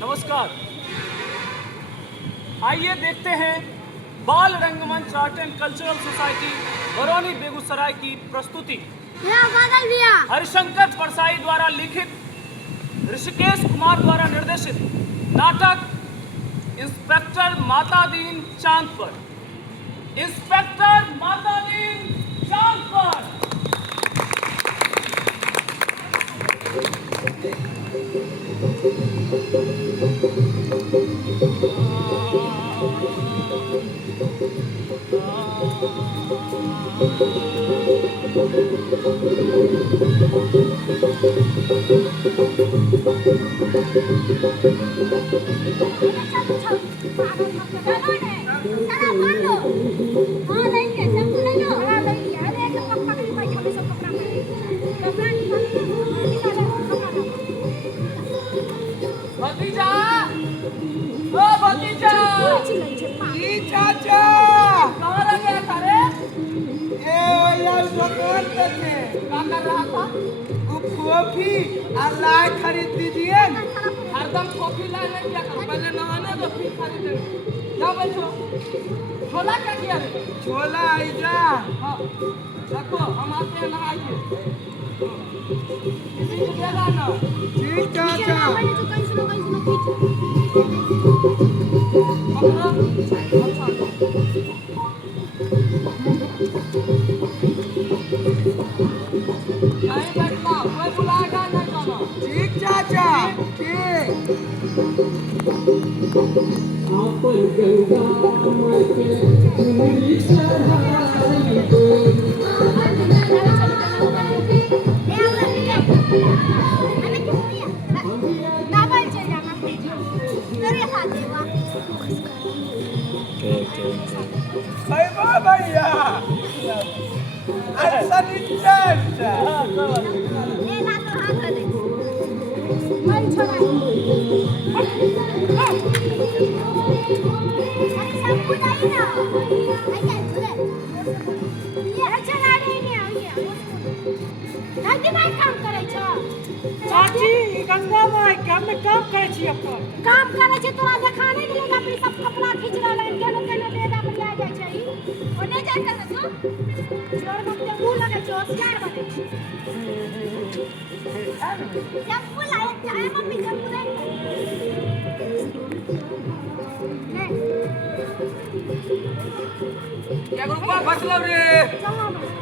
नमस्कार। आइए देखते हैं बाल रंगमंच art and cultural society Barauni Begusarai की प्रस्तुति। हरिशंकर परसाई द्वारा लिखित, ऋषिकेश कुमार द्वारा निर्देशित नाटक इंस्पेक्टर मातादीन चांद पर। इंस्पेक्टर मातादीन चांद पर। भतीजा, ओ भतीजा, जी चाचा, कहाँ रह गया था रे? ये वाला दुकान पे थे। क्या कर रहा था? वो कॉफी और लाए खरीद दीजिए। हरदम कॉफी लाए नहीं किया करो, पहले नहाने दो फिर खरीदेंगे। जाओ बैठो। छोला क्या किया रे? छोला आइजा। हाँ, रखो, हम आते हैं नहा के। किसी को देगा ना? जी चाचा। पकड़ो। अच्छा। नहीं बैठना, कोई बुलाएगा नहीं जाना। ठीक चाचा, ठीक। साहिबा भैया, अच्छा नहीं चाचा। चाची गंगा माई हम काम करे छी अपन काम करे छी तोरा देखाने के लिए अपनी सब कपड़ा खींच रहल है केनो केनो बेदा में ले जाय छै ओने जाय छै तू जोर में ते मुंह लगे छै होशियार बने जब फुल आए चाहे मम्मी जब फुल क्या रुपया बचलो रे?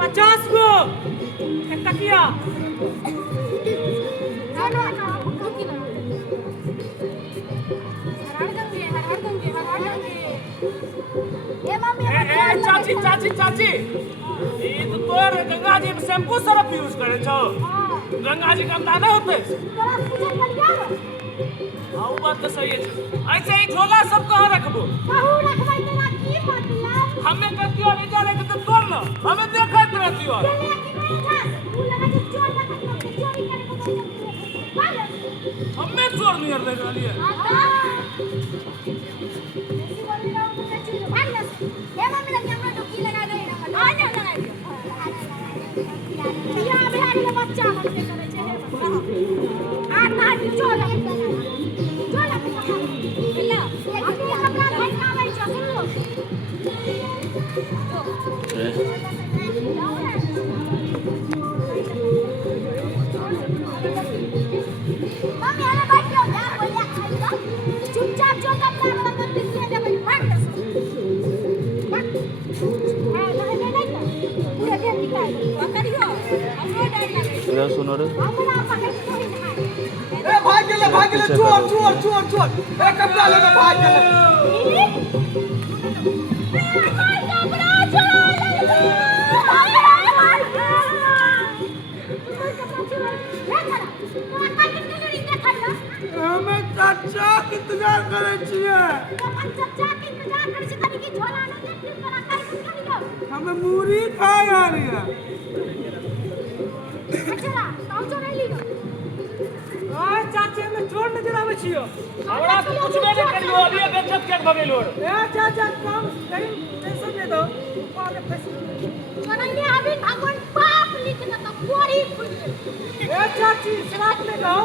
50 गो एक तकिया चाची चाची चाची, ई तो तोर गंगा जी में शैम्पू सरफ यूज करे छो। गंगा जी का ताना होते। हाँ, वो बात तो सही है। ऐसे ही झोला सब कहाँ रखबो? हमें कतियो ले जा रहे तो तोड़ ना, हमें देखत रहती हो। हमें चोर नहीं रह गई है। चुपचाप जो कपड़ा वाला कर दीजिए जब भाग पूरा दिन निकाल करियो हमरो डर लगे इधर सुनो रे। हमरा पकड़ के कोई नहीं भाग गेले चोर चोर चोर चोर। कपड़ा लेके भाग गेले। हमें चाचा के इंतजार करे छिए। हमें मूरी खाए आ रही है। चाची में चोर नजर आवे छियो। हमरा तो कुछ नहीं करियो, अभी बेइज्जत कर भगेलो। चाचा काम कहीं टेंशन नहीं दो आगे फंस अभी भगवान पाप लिख दे तो कोरी फुल चाची शराब में रहो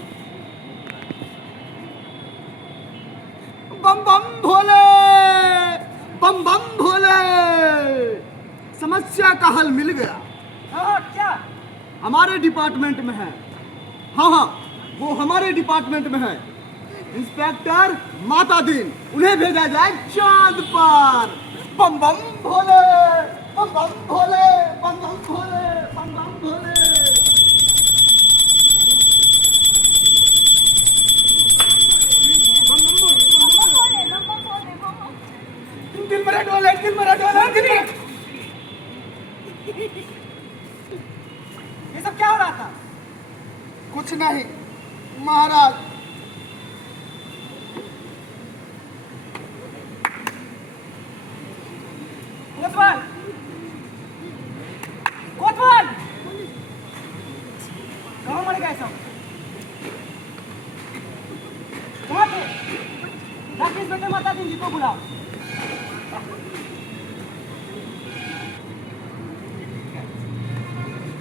डिपार्टमेंट में है। हाँ हाँ, वो हमारे डिपार्टमेंट में है। इंस्पेक्टर माता दीन, उन्हें भेजा जाए चांद पर। बम बम भोले, बम बम भोले, बम बम भोले, बम बम भोले। बम भोले बम भोले बम। दिल में डोले, दिल में डोले, दिल में। ये सब क्या हो रहा था? कुछ नहीं महाराज। कोतवाल, कोतवाल, कहाँ मर गए सब? कहाँ थे? जाके इंस्पेक्टर माता दीन जी को बुलाओ।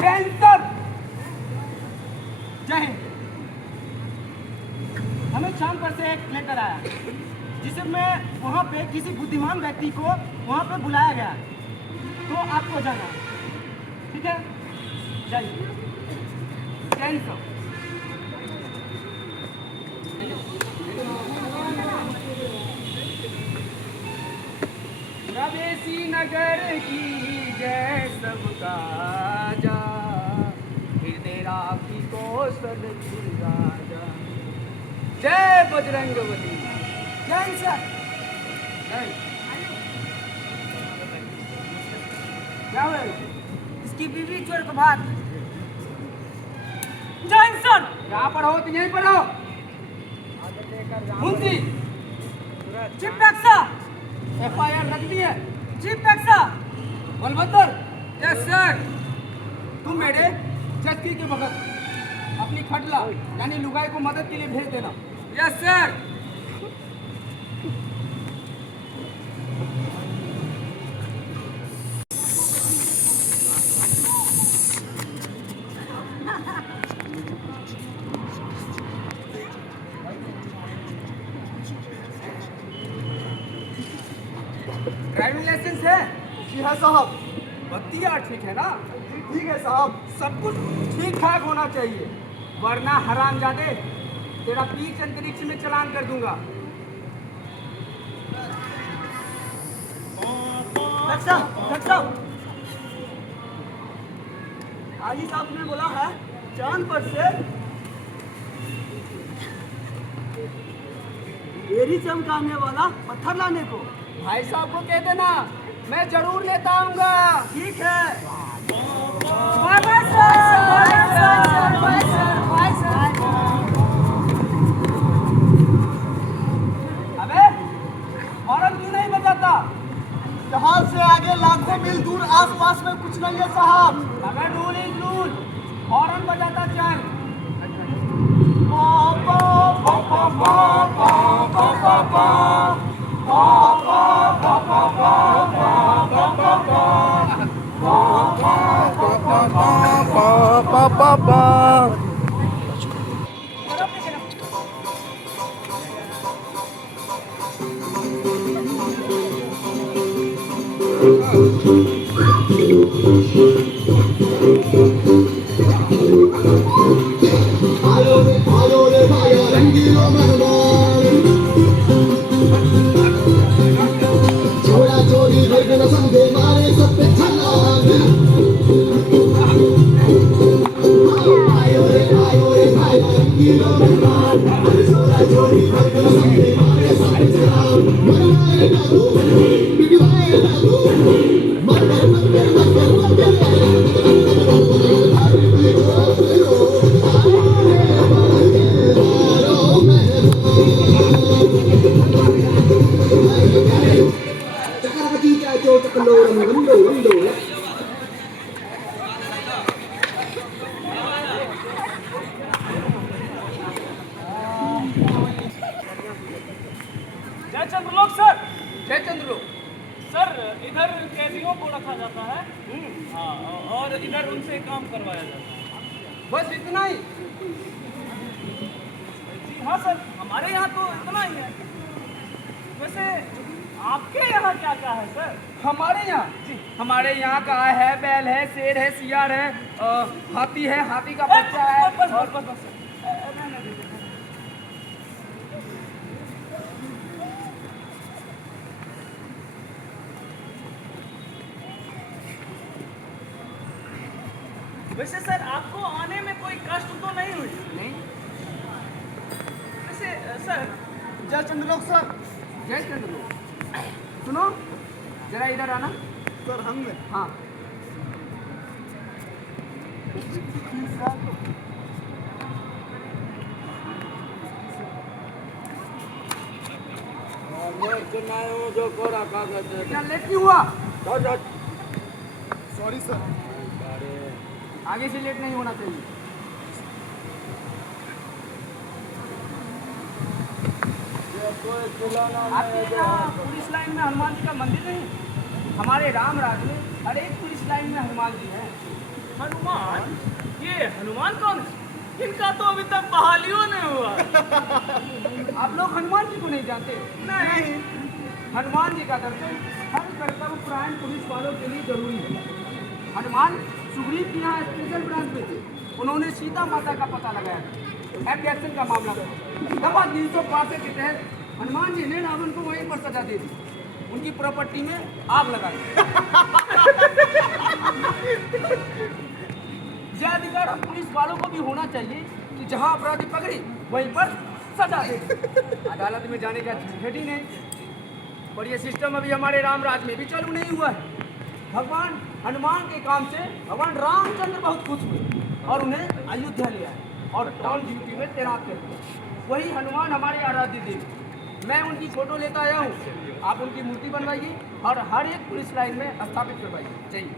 कैंसर। जय हिंद। हमें चांद पर से एक लेटर आया जिसमें वहाँ पे किसी बुद्धिमान व्यक्ति को वहाँ पे बुलाया गया, तो आपको जाना है, ठीक है? जाइए। कैंसर। प्रवेशी नगर की जय सबका जा, हृदय राखी कौशल राजा। जय बजरंगबली। जय सर। क्या हुआ? इसकी बीवी चोर को बात। जय सर। यहाँ पर हो तो यहीं पर हो। मुंशी चीफ टैक्सा, FIR रखनी है। चीफ टैक्सा। बलभद्र। Yes sir. तुम मेरे चक्की के भगत अपनी खटला यानी लुगाई को मदद के लिए भेज देना। Yes sir. ड्राइविंग लाइसेंस है? जी है साहब। बत्तियाँ ठीक है ना? ठीक है साहब। सब कुछ ठीक ठाक होना चाहिए, वरना हरामजादे तेरा बीच अंतरिक्ष में चलान कर दूंगा। हाजी साहब ने बोला है चांद पर से मेरी चमकाने वाला पत्थर लाने को। भाई साहब को कह देना मैं जरूर लेता आऊंगा। ठीक है। Bye bye sir, bye sir, bye sir. अबे हॉर्न क्यों नहीं बजाता? जहाज से आगे लाखों मील दूर आसपास में कुछ नहीं है साहब। अबे रूल इज रूल, हॉर्न बजाता चल। जयचंद्र लोग सर। जयचंद्र लोग सर इधर कैदियों को रखा जाता है, हाँ, और इधर उनसे काम करवाया जाता है। बस इतना ही? जी हाँ सर, हमारे यहाँ तो इतना ही है। वैसे आपके यहाँ क्या क्या है सर? हमारे यहाँ का है, बैल है, शेर है, सियार है, हाथी है, हाथी का बच्चा है। बस और बस बस वैसे सर आपको आने में कोई कष्ट तो नहीं हुई? नहीं, वैसे सर जय चंद्रलोक सर। जय चंद्रलोक। सुनो, जरा इधर आना। सर हम हाँ, क्या लेट क्यों हुआ? Sorry sir. आगे से लेट नहीं होना चाहिए। आपके यहाँ पुलिस लाइन में हनुमान जी का मंदिर नहीं? हमारे राम राज में हर एक पुलिस लाइन में हनुमान जी हैं। हनुमान? ये हनुमान कौन है? इनका तो अभी तक बहालियों नहीं हुआ। आप लोग हनुमान जी को नहीं जानते? नहीं। हनुमान जी का दर्शन हर कर्तव्य परायण पुलिस वालों के लिए जरूरी है। हनुमान सुग्रीव के यहाँ स्पेशल ब्रांच में थे। उन्होंने सीता माता का पता लगाया था। एब्डक्शन का मामला था। दफा 365 के तहत हनुमान जी ने रावण को वहीं पर सजा दे दी। उनकी प्रॉपर्टी में आग लगा दी। यह अधिकार हम पुलिस वालों को भी होना चाहिए कि जहां अपराधी पकड़ी वहीं पर सजा दे। अदालत में जाने का झंझट ही नहीं। और ये सिस्टम अभी हमारे राम राज में भी चालू नहीं हुआ है। भगवान हनुमान के काम से भगवान रामचंद्र बहुत खुश हुए और उन्हें अयोध्या ले आए और टाउन ड्यूटी में तैनात कर दिया। वही हनुमान हमारे आराध्य देव। मैं उनकी फोटो लेता आया हूँ। आप उनकी मूर्ति बनवाइए और हर एक पुलिस लाइन में स्थापित करवाइए। चाहिए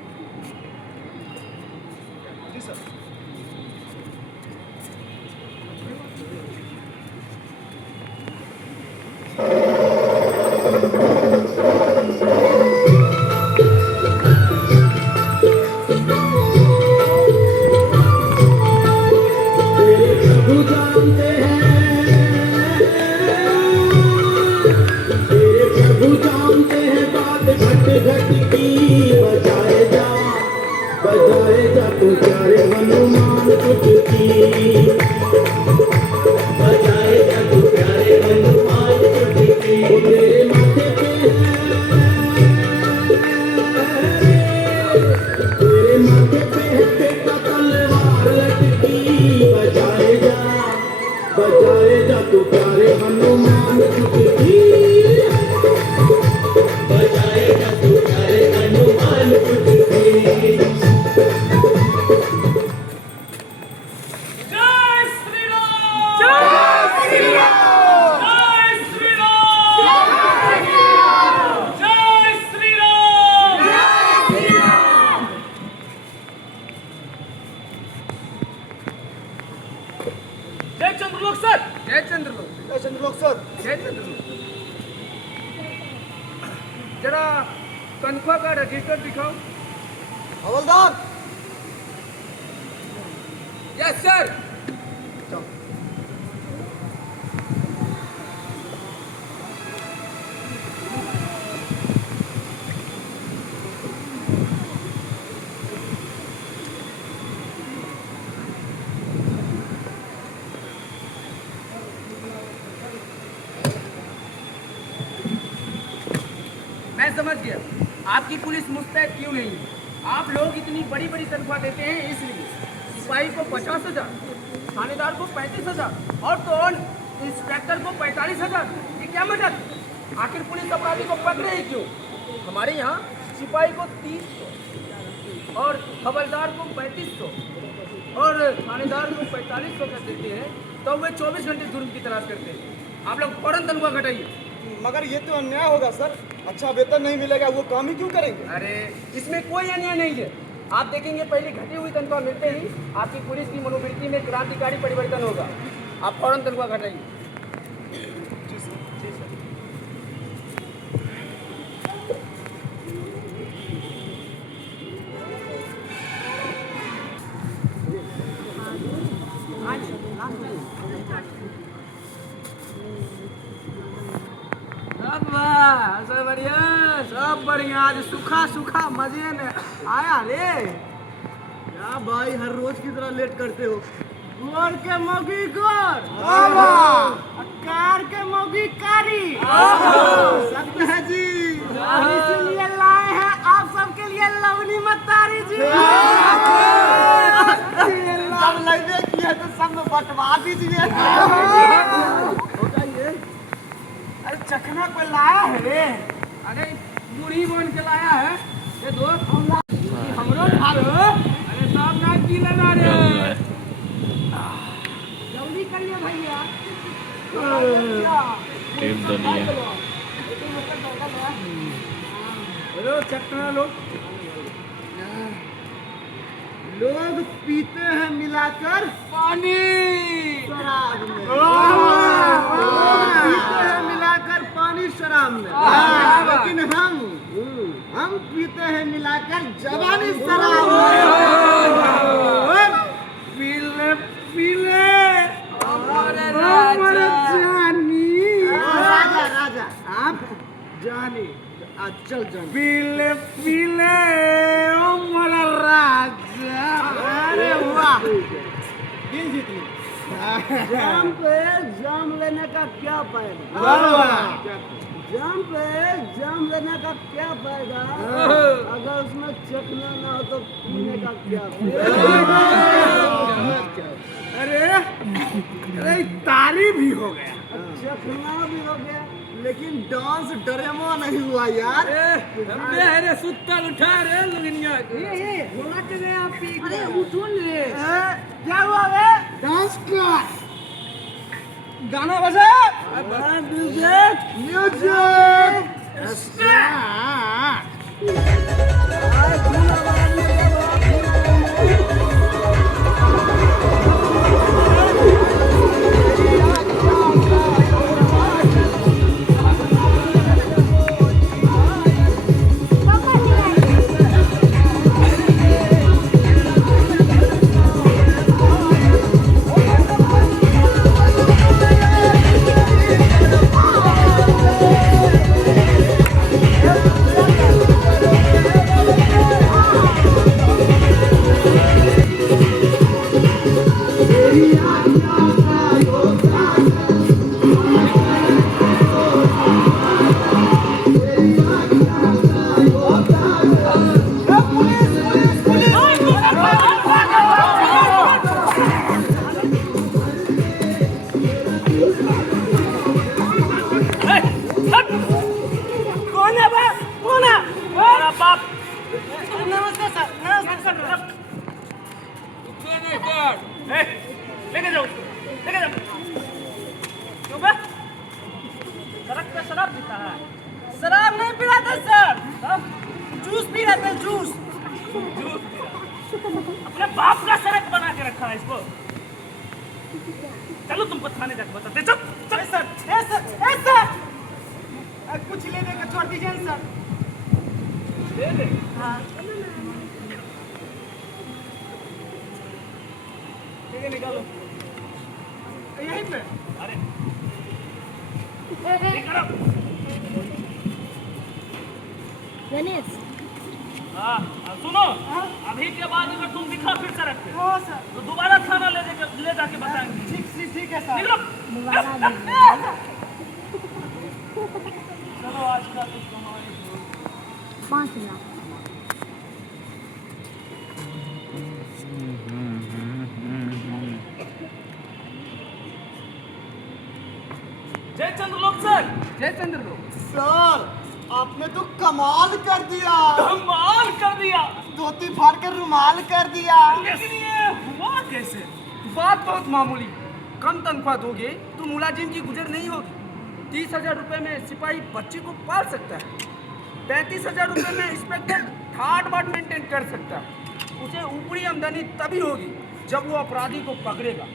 जी सर। जय श्री राम! जय श्री राम! जय श्री राम! जय श्री राम! जय चंद्रलोक सर! जय चंद्रलोक। जय चंद्रलोक सर। जय चंद्रलोक। जरा तनख्वाह का रजिस्टर दिखाओ। हवलदार। Yes sir. मैं समझ गया आपकी पुलिस मुस्तैद क्यों नहीं है। आप लोग इतनी बड़ी बड़ी तनख्वाह देते हैं इसलिए। सिपाही को 50,000, थानेदार को 35,000 और तो और इंस्पेक्टर को 45,000। ये क्या मदद? आखिर पुलिस अपराधी को पकड़े ही क्यों? हमारे यहाँ सिपाही को 300 और हवलदार को 3500 और थानेदार को 4500 कर देते हैं, तो वे 24 घंटे जुर्म की तलाश करते हैं। आप लोग फौरन तनख्वाह घटाइए। मगर ये तो अन्याय होगा सर। अच्छा वेतन नहीं मिलेगा, वो काम ही क्यों करेंगे? अरे इसमें कोई अन्याय नहीं है। आप देखेंगे पहले घटी हुई तनख्वाह मिलते ही आपकी पुलिस की मनोवृत्ति में क्रांतिकारी परिवर्तन होगा। आप फौरन तनख्वाह घटाइए। सब बढ़िया, सब बढ़िया। आज सूखा सूखा मजे ने आया रे। क्या भाई हर रोज की तरह लेट करते हो? गोर के मोगी गोर, कार के मोगी कारी। सत्य है जी। और इसीलिए लाए हैं आप सबके लिए लवनी मतारी जी। जब लगने की है तो सब में बंटवा दीजिए। अरे चखना कोई लाया है रे। अरे बूढ़ी बन के लाया है ये दोस्त। हमरो खा लो। अरे सब ना की लेना रे। जल्दी करिए भैया। लो चखना लो। लोग पीते हैं मिलाकर पानी। शराब में। लोग पीते हैं मिलाकर पानी शराब में। लेकिन हम पीते हैं मिलाकर जवानी शराब में। पीले पीले हमारे जानी। राजा राजा आप जानी आज चल जान। पीले पीले ओ मेरा राजा। अरे वाह दिल जीत ली। जाम पे जाम लेने का क्या फायदा? जाम पे जाम लेने का क्या फायदा अगर उसमें चखना ना हो तो पीने का क्या फायदा? अरे तारी भी हो गया। चखना भी हो गया लेकिन डांस डरेमो नहीं हुआ यार। अरे सुत्तल उठा रे लुनिया अरे उठून रे। क्या हुआ रे? डांस कर। गाना बजा। म्यूजिक नमस्ते सर। नमस्ते सर। लेके जाओ लेके जाओ। क्यों बे? सड़क पे शराब पीता है? शराब नहीं पी रहा था सर, जूस पी रहा था जूस। अपने बाप का सड़क बना के रखा है इसको। चलो तुमको थाने जाके बताते। चल चल सर ए सर ए सर कुछ लेने का छोड़ दीजिए सर। दे दे। हाँ ठीक है निकालो। यहीं पे। अरे निकालो। गणेश हाँ सुनो, अभी के बाद अगर तुम दिखा फिर सड़क पे हाँ सर। तो दोबारा थाना ले जाके बताएंगे। ठीक है सर। निकलो। दोबारा नहीं। चलो आज का कुछ कमाई। 5 लाख। जयचंद्र लोग सर। जयचंद्र लोग। सर आपने तो कमाल कर दिया। कमाल कर दिया। धोती फाड़ कर रुमाल कर दिया। लेकिन ये हुआ कैसे? बात बहुत मामूली। कम तनख्वाह दोगे तो मुलाजिम की गुजर नहीं होगी। 30,000 रुपए में सिपाही बच्चे को पाल सकता है। 35,000 रुपए में इंस्पेक्टर ठाट बाट मेंटेन कर सकता है। उसे ऊपरी आमदनी तभी होगी जब वो अपराधी को पकड़ेगा,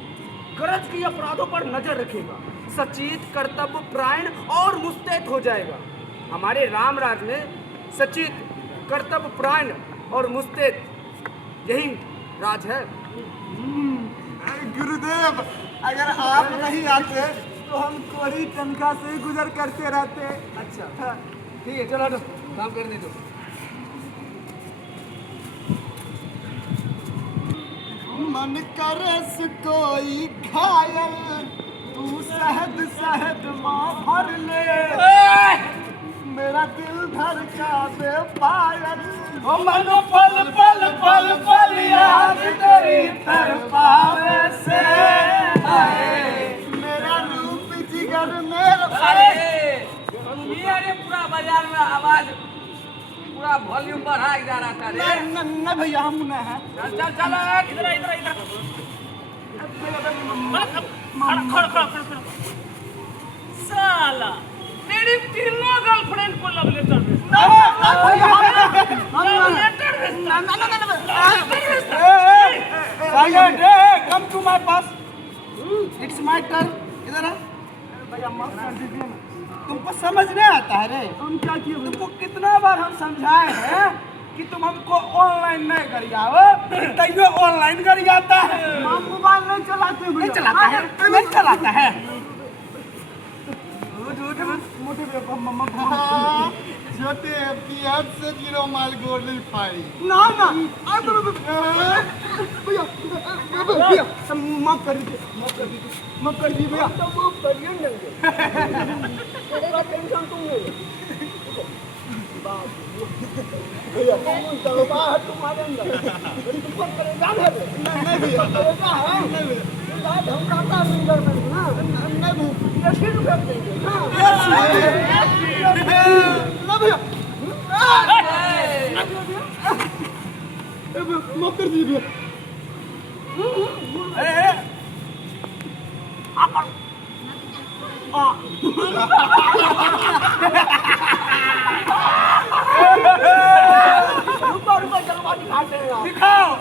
गरज की अपराधों पर नजर रखेगा, सचेत कर्तव्य परायण और मुस्तैद हो जाएगा। हमारे रामराज में सचेत कर्तव्य परायण और मुस्तैद यही राज है। गुरुदेव अगर आप नहीं आते तो हम कोरी तनख्वाह से ही गुजर करते रहते। अच्छा ठीक है, चलो हटो, काम करने दो। मन करस कोई घायल, तू शहद शहद माँ भर ले, मेरा दिल धड़का दे पायल। ओ मन पल पल पल पल याद तेरी तरपावे से, मेरा रूप जिगर मेरा। अरे पूरा बाजार में आवाज पूरा वॉल्यूम बढ़ा जा रहा था रे। न भैया हम न है। चल चल चल इधर इधर इधर खड़ा खड़ा खड़ा खड़ा साला तेरी तीनों गर्लफ्रेंड को लव लेटर भेजना come to my pass, it's my turn. इधर आ भैया, माफ कर दीजिए ना, तुमको समझ नहीं आता है रे। हम क्या किए? तुमको कितना बार हम समझाए हैं कि तुम हमको ऑनलाइन नहीं करियाओ, तैयो ऑनलाइन कर जाता है। हम मोबाइल नहीं चलाते, नहीं चलाता है, नहीं चलाता है। मोटे छोटे एफपीएस से जीरो माल गोल नहीं पाई। ना ना भैया भैया माफ कर दीजिए, माफ कर दीजिए, माफ कर दीजिए भैया। तो माफ करिए नहीं, थोड़ा टेंशन तुम ले भैया। तुम बाहर तुम्हारे अंदर तुम पर परेशान है। नहीं भैया, परेशान है नहीं भैया, हम खाता अंदर में ना नहीं भैया, ये रुपए देंगे ना भैया। माफ कर दीजिए भैया। रुको जल्दबाजी खाते हैं, दिखाओ।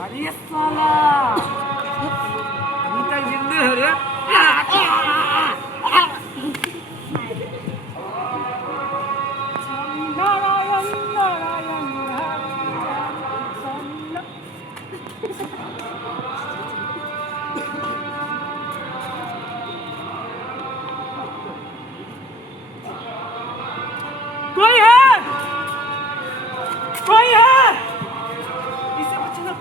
अरे साला अभी तक जिंदा है रे। कोई है, कोई है, इसे बचना।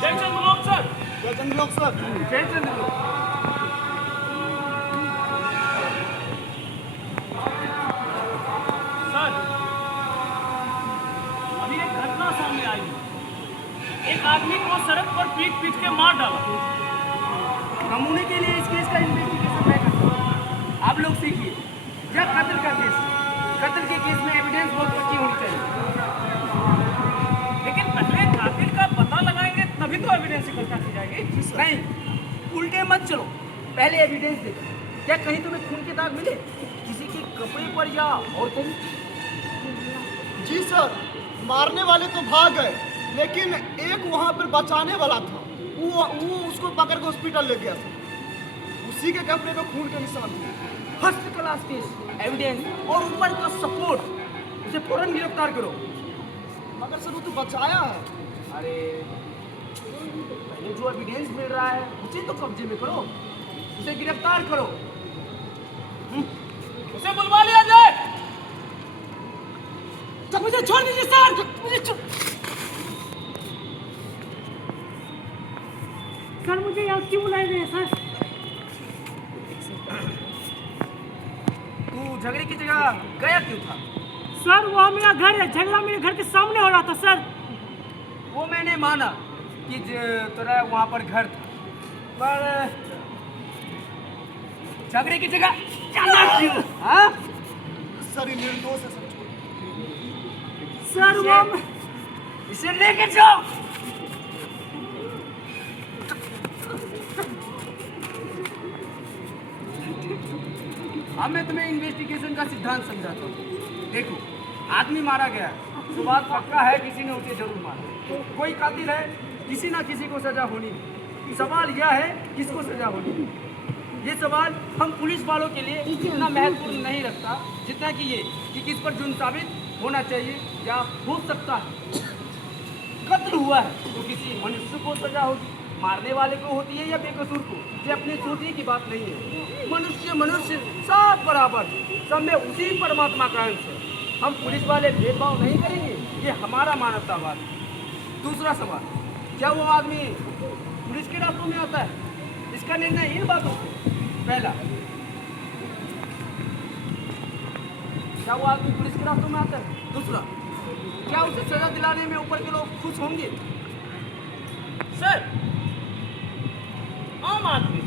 जय चंद्रलोक सर, जय चंद्रलोक सर। जय चंद्रलोक। सर अभी एक घटना सामने आई है। एक आदमी को सड़क पर पीट पीट के मार डाला। नमूने के लिए इस केस का इन्वेस्टिगेशन मैं करता हूँ, आप लोग सीखिए। यह कत्ल का केस, कत्ल के केस में एविडेंस बहुत अच्छी होनी चाहिए। लेकिन पहले कातिल का पता लगाएंगे तभी तो एविडेंस इकट्ठा की जाएगी। नहीं, उल्टे मत चलो, पहले एविडेंस देखो। क्या कहीं तुम्हें खून के दाग मिले किसी के कपड़े पर या और कहीं? जी सर, मारने वाले तो भाग गए, लेकिन एक वहाँ पर बचाने वाला था, वो उसको पकड़ के हॉस्पिटल ले गया सर। उसी के कपड़े पे खून के निशान थे। फर्स्ट क्लास केस, एविडेंस और ऊपर का सपोर्ट, उसे फौरन गिरफ्तार करो। मगर सर वो तो बचाया है। अरे पहले जो एविडेंस मिल रहा है उसे तो कब्जे में करो, उसे गिरफ्तार करो। उसे बुलवा लिया जाए। तो मुझे छोड़ दीजिए सर, मुझे सर मुझे यहाँ क्यों बुलाए गए सर? तू झगड़े की जगह गया क्यों था? सर वो मेरा घर है, झगड़ा मेरे घर के सामने हो रहा था सर। वो मैंने माना कि तेरा वहाँ पर घर था, पर झगड़े की जगह जाना क्यों? हाँ? सर ये निर्दोष है सर। सर वो इसे लेके जाओ। अब मैं तुम्हें इन्वेस्टिगेशन का सिद्धांत समझाता हूँ। देखो, आदमी मारा गया, तो बात पक्का है किसी ने उसे जरूर मारा। कोई कातिल है, किसी ना किसी को सजा होनी है। सवाल यह है किसको सजा होनी है। ये सवाल हम पुलिस वालों के लिए इतना महत्वपूर्ण नहीं रखता जितना कि ये कि किस पर जुर्म साबित होना चाहिए या हो सकता है। कत्ल हुआ है तो किसी मनुष्य को सजा होगी, मारने वाले को होती है या बेकसूर को, ये अपने सोचने की बात नहीं है। मनुष्य सब बराबर, सब में उसी परमात्मा का अंश है। हम पुलिस वाले भेदभाव नहीं करेंगे, ये हमारा मानवतावाद है। दूसरा सवाल, क्या वो आदमी पुलिस के रास्तों में आता है? इसका निर्णय इन बातों से। पहला, क्या वो आदमी पुलिस के रास्तों में आता है? दूसरा, क्या उसे सजा दिलाने में ऊपर के लोग खुश होंगे? सर, आम आदमी,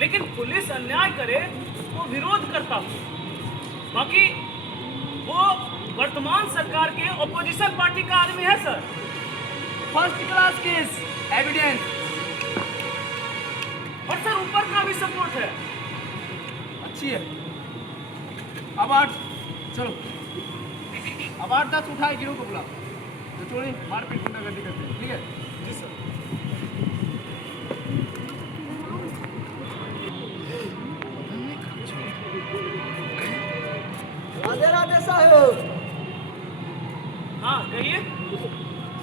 लेकिन पुलिस अन्याय करे तो विरोध करता हूँ। बाकी वो वर्तमान सरकार के ऑपोजिशन पार्टी का आदमी है sir. First class case, evidence. और सर ऊपर का भी सपोर्ट है। अच्छी है। अब 8 चलो, अब 8-10 उठाए गिरोह को बुला, तो चोरी मारपीट गुंडागर्दी करते हैं। ठीक है जी सर। राधे राधे साहब। हाँ कहिए।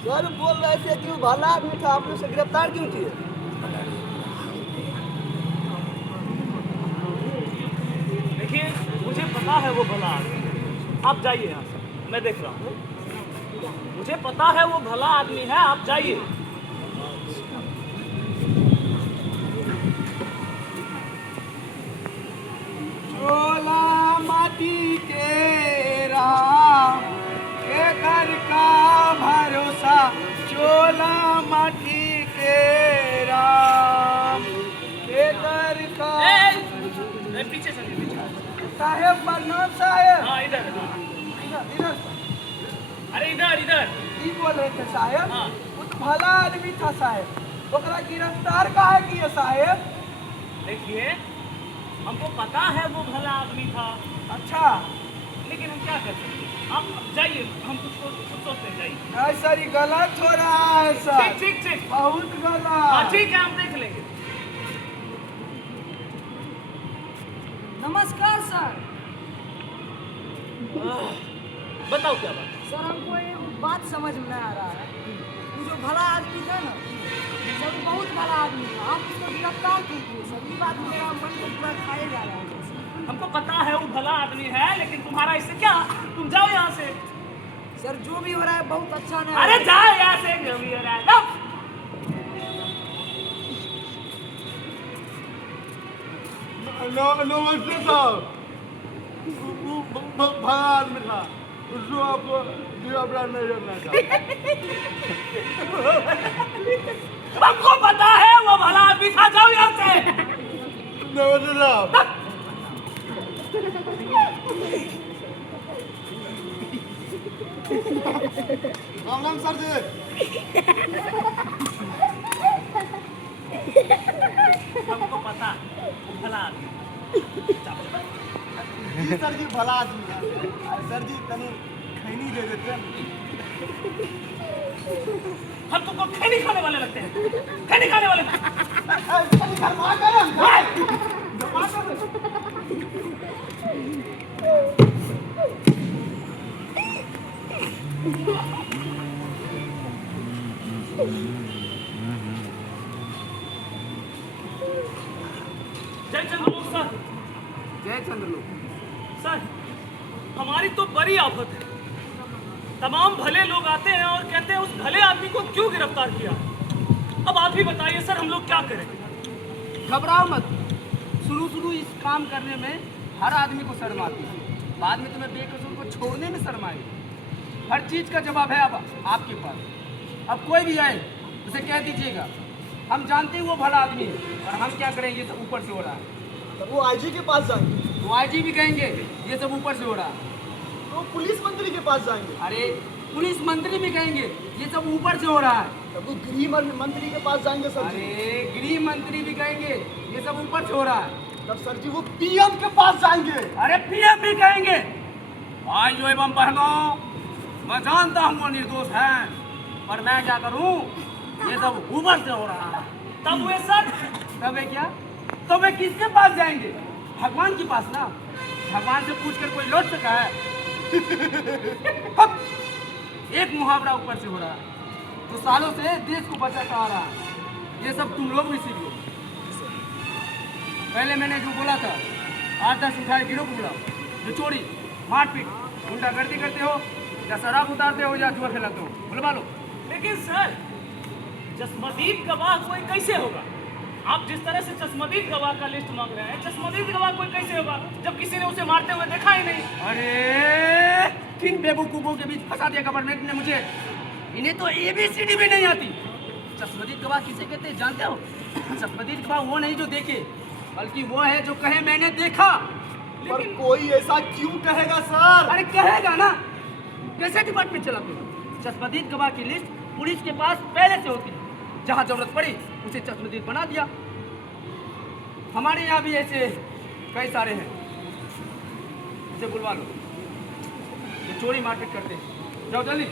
सर बोल रहे थे कि वो भला आदमी था, आपने उसे गिरफ्तार क्यों किए? देखिए, मुझे पता है वो भला आदमी है। आप जाइए यहाँ से, मैं देख रहा हूँ। मुझे पता है वो भला आदमी है, आप जाइए। चोला माटी तेरा के घर का भरोसा, चोला माटी तेरा के घर का। पीछे चलिए, पीछे। साहेब प्रणाम साहेब। हाँ इधर, हाँ। इधर इधर। अरे इधर इधर। की बोल रहे थे साहेब? हाँ। वो तो भला आदमी था साहेब, ओकरा गिरफ्तार काहे किए साहेब? देखिए, हमको पता है वो भला आदमी था, अच्छा, लेकिन हम क्या कर सकते हैं? आप जाइए, हम कुछ सोचते हैं, जाइए। ऐसा ही गलत हो रहा है सर। ठीक ठीक ठीक। बहुत गलत। हाँ ठीक है, हम देख लेंगे। नमस्कार सर। बताओ क्या बात। सर हमको ये बात समझ में नहीं आ रहा है, वो जो भला आदमी था ना, सर वो बहुत भला आदमी था, आप उसको गिरफ्तार क्यों किए सर? ये बात मेरा मन को पूरा खाए जा रहा है सर। हमको पता है वो भला आदमी है, लेकिन तुम्हारा इससे क्या? तुम जाओ यहाँ से। सर जो भी हो रहा है बहुत अच्छा नहीं। अरे जाओ यहाँ से, जो भी हो रहा है जाओ। नमस्ते साहब। वो भला आदमी था, उसको आपको गिरफ्तार नहीं करना था। हमको पता है वो भला आदमी था, जाओ यहाँ से। नमस्ते साहब। राम राम सर जी। हमको पता वो भला आदमी। जी सर जी भला आदमी था। सर जी तनी खैनी दे देते। हम तुमको खैनी खाने वाले लगते हैं, खैनी खाने वाले। जय चंद्रलोक सर। जय चंद्रलोक। सर, हमारी तो बड़ी आफत है। तमाम भले लोग आते हैं और कहते हैं उस भले आदमी को क्यों गिरफ्तार किया। अब आप ही बताइए सर, हम लोग क्या करें? घबराओ मत, शुरू इस काम करने में हर आदमी को शर्म आती है, बाद में तुम्हें बेकसूर को छोड़ने में शर्म आएगी। हर चीज का जवाब है अब आपके पास। अब कोई भी आए उसे कह दीजिएगा हम जानते हैं वो भला आदमी है और हम क्या करें, ये सब ऊपर से हो रहा है। वो आईजी के पास जाएंगे, तो आईजी भी कहेंगे ये सब ऊपर से हो रहा है। तो पुलिस मंत्री के पास जाएंगे। अरे पुलिस मंत्री भी कहेंगे ये सब ऊपर से हो रहा है। तब वो गृह मंत्री के पास जाएंगे सर जी। अरे गृह मंत्री भी कहेंगे ये सब ऊपर से हो रहा है। तब सर जी वो पीएम के पास जाएंगे। अरे पीएम भी कहेंगे। भाइयों एवं बहनों, मैं जानता हूँ वो निर्दोष है, पर मैं क्या करूँ, ये सब ऊपर से हो रहा है। तब वे सर, तब वे क्या, तब वे किसके पास जाएंगे? भगवान के पास ना। भगवान से पूछकर कोई लौट सका है? एक मुहावरा ऊपर से हो रहा है तो सालों से देश को बचाता आ रहा है। ये सब तुम लोग भी सीख लो। पहले मैंने जो बोला था, 8-10 उठाए गिरोह को बुलाओ, जो चोरी, मारपीट, गुंडागर्दी करते हो, या शराब उतारते हो, या जुआ खिलाते हो, बुलवा लो। लेकिन सर, चश्मदीद गवाह कोई कैसे होगा? आप जिस तरह से चश्मदीद गवाह का लिस्ट मांग रहे हैं, चश्मदीद गवाह कोई कैसे होगा जब किसी ने उसे मारते हुए देखा ही नहीं? अरे किन बेवकूफों के बीच फंसा दिया गवर्नमेंट ने मुझे। इन्हें तो ABCD भी नहीं आती। चश्मदीद गवाह किसे कहते हैं जानते हो? चश्मदीद गवाह वो नहीं जो देखे, बल्कि वो है जो कहे मैंने देखा। पर कोई ऐसा क्यों कहेगा सर? अरे कहेगा ना, कैसे डिपार्टमेंट चलाते हो? चश्मदीद गवाह की लिस्ट पुलिस के पास पहले से होती है, जहाँ जरूरत पड़ी उसे चश्मदीद बना दिया। हमारे यहाँ भी ऐसे कई सारे हैं, इसे बुलवा लो, जो चोरी मारपीट करते हैं। जाओ जल्दी।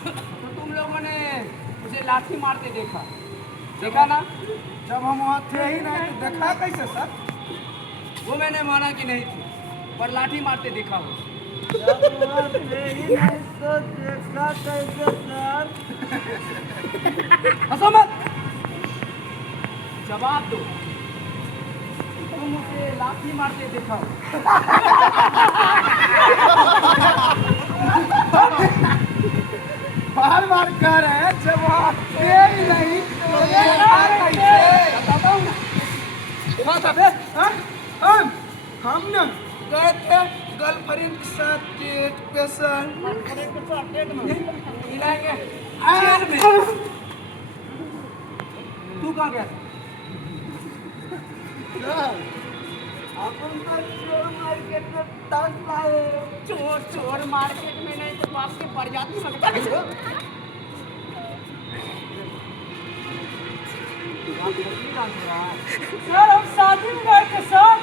तो तुम लोगों ने मुझे लाठी मारते देखा ना? जब हम वहाँ थे ही नहीं तो देखा कैसे सर? वो मैंने माना कि नहीं थी, पर लाठी मारते देखा हो। हंसो मत, जवाब दो। तुम उसे लाठी मारते देखा हो। बार बार कह रहे हैं जब वहाँ थे ही नहीं तो देखा कैसे? बताता हूँ ना। कहाँ था बे? हाँ? हम न गए थे गर्लफ्रेंड के साथ डेट पे सर। मिलाएंगे जेल में। तू कहाँ गया था? अपन तो चोर मार्केट में टांग लाए। चोर मार्केट में नहीं तो बाप के प्रजाति में बता दो। सर हम शादी में गए थे सर।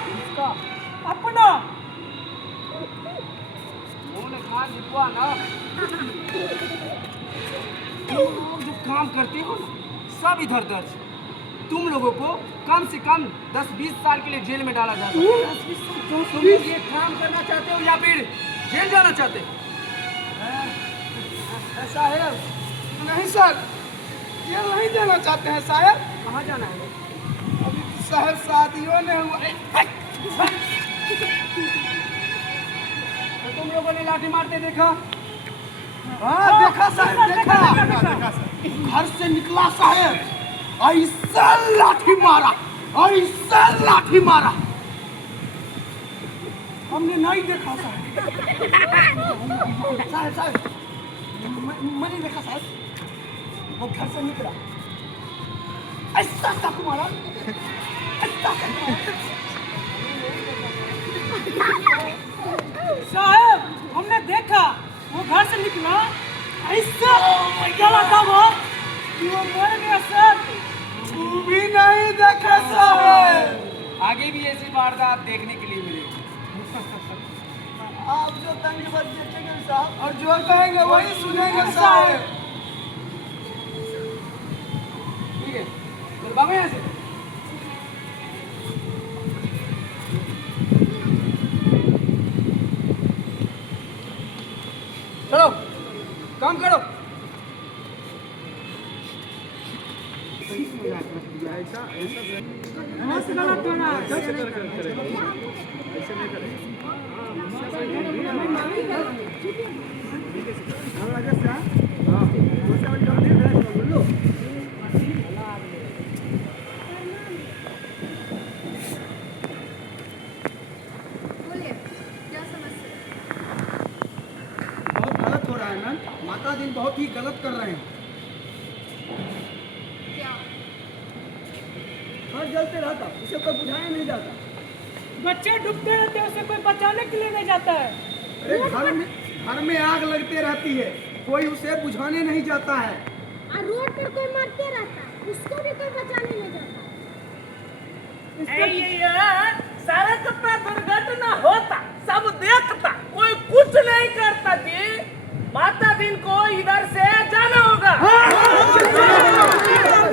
अपना उन्होंने कहा लिखवा ना। तुम लोग जो काम करते हो ना, सब इधर दर्ज। तुम लोगों को कम से कम 10-20 साल के लिए जेल में डाला जाता है। तुम लोग ये काम करना चाहते हो या फिर जेल जाना चाहते हो? साहब नहीं सर, जेल नहीं जाना चाहते हैं साहब। कहाँ जाना है? अभी साहब शादियों ने हुआ। तो तुम लोगों ने लाठी मारते देखा? हाँ देखा साहब, देखा। घर से निकला साहब, ऐसा लाठी मारा, ऐसा लाठी मारा। हमने नहीं देखा साहब। साहब मैं नहीं देखा साहब। वो घर से निकला, ऐसा चाकू मारा, ऐसा चाकू मारा। साहब हमने देखा वो घर से निकला, ऐसा गला दबा कि वो मर गया सर। तू भी नहीं देखा साहब। आगे भी ऐसी वारदात देखने के लिए मिलेगी। आप जो तंग बच देखेंगे साहब, और जो कहेंगे वही सुनेंगे साहब। ठीक है, चल भागो यहाँ से। चलो काम करो। बहुत ही गलत कर रहे हैं। क्या घर जलते रहता, उसे कोई बुझाया नहीं जाता। बच्चे डूबते रहते हैं, उसे कोई बचाने के लिए नहीं जाता है। अरे घर में आग लगते रहती है, कोई उसे बुझाने नहीं जाता है। और रोड पर कोई मरते रहता है, उसको भी कोई बचाने नहीं जाता। यार सारा कितना दुर्घटना होता, सब देखता, कोई कुछ नहीं करता जी। माता दिन को इधर से जाना होगा।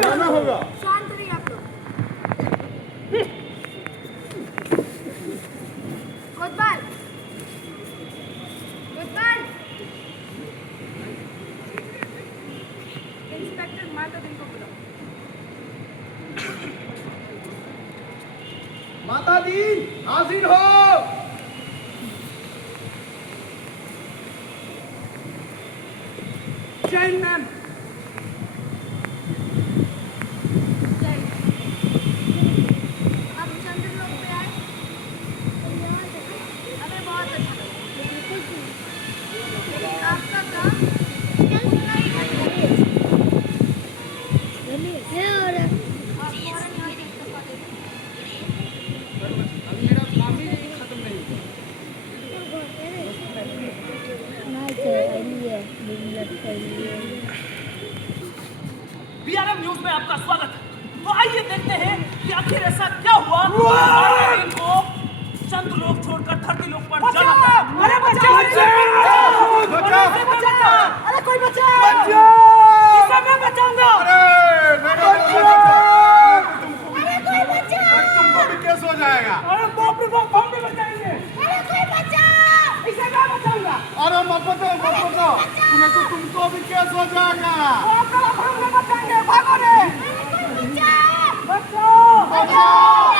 जाना होगा। शांत रहिए आप लोग। कोतवाल, कोतवाल, इंस्पेक्टर माता दिन को बुलाओ। माता दी हाजिर हो। जय मैम। अब चंद्रलोक पे आए। हमें बहुत अच्छा लगा। लेकिन आपका काम उतना ही अच्छा है। आप फौरन यहाँ से इस्तीफा दे दें। अभी मेरा काम ही खत्म नहीं हुआ। बीआरएम न्यूज में आपका स्वागत है। तो आइए देखते हैं कि आखिर ऐसा क्या हुआ माता दिन को चंद्र लोग छोड़कर धरती लोग पर जाना पड़ा। अरे बचाओ! अरे कोई बचाओ! इसे मैं बचाऊंगा। तुमको भी केस हो जाएगा। अरे बाप रे बाप, हम भी बचाएंगे। अरे कोई बचाओ! इसे मैं बचाऊंगा। अरे मत बताओ, तुम्हें तो तुमको भी केस हो जाएगा। बाप रे बाप, हम भी बचाएंगे। भागो रे! अरे कोई बचाओ! बचाओ! बचाओ।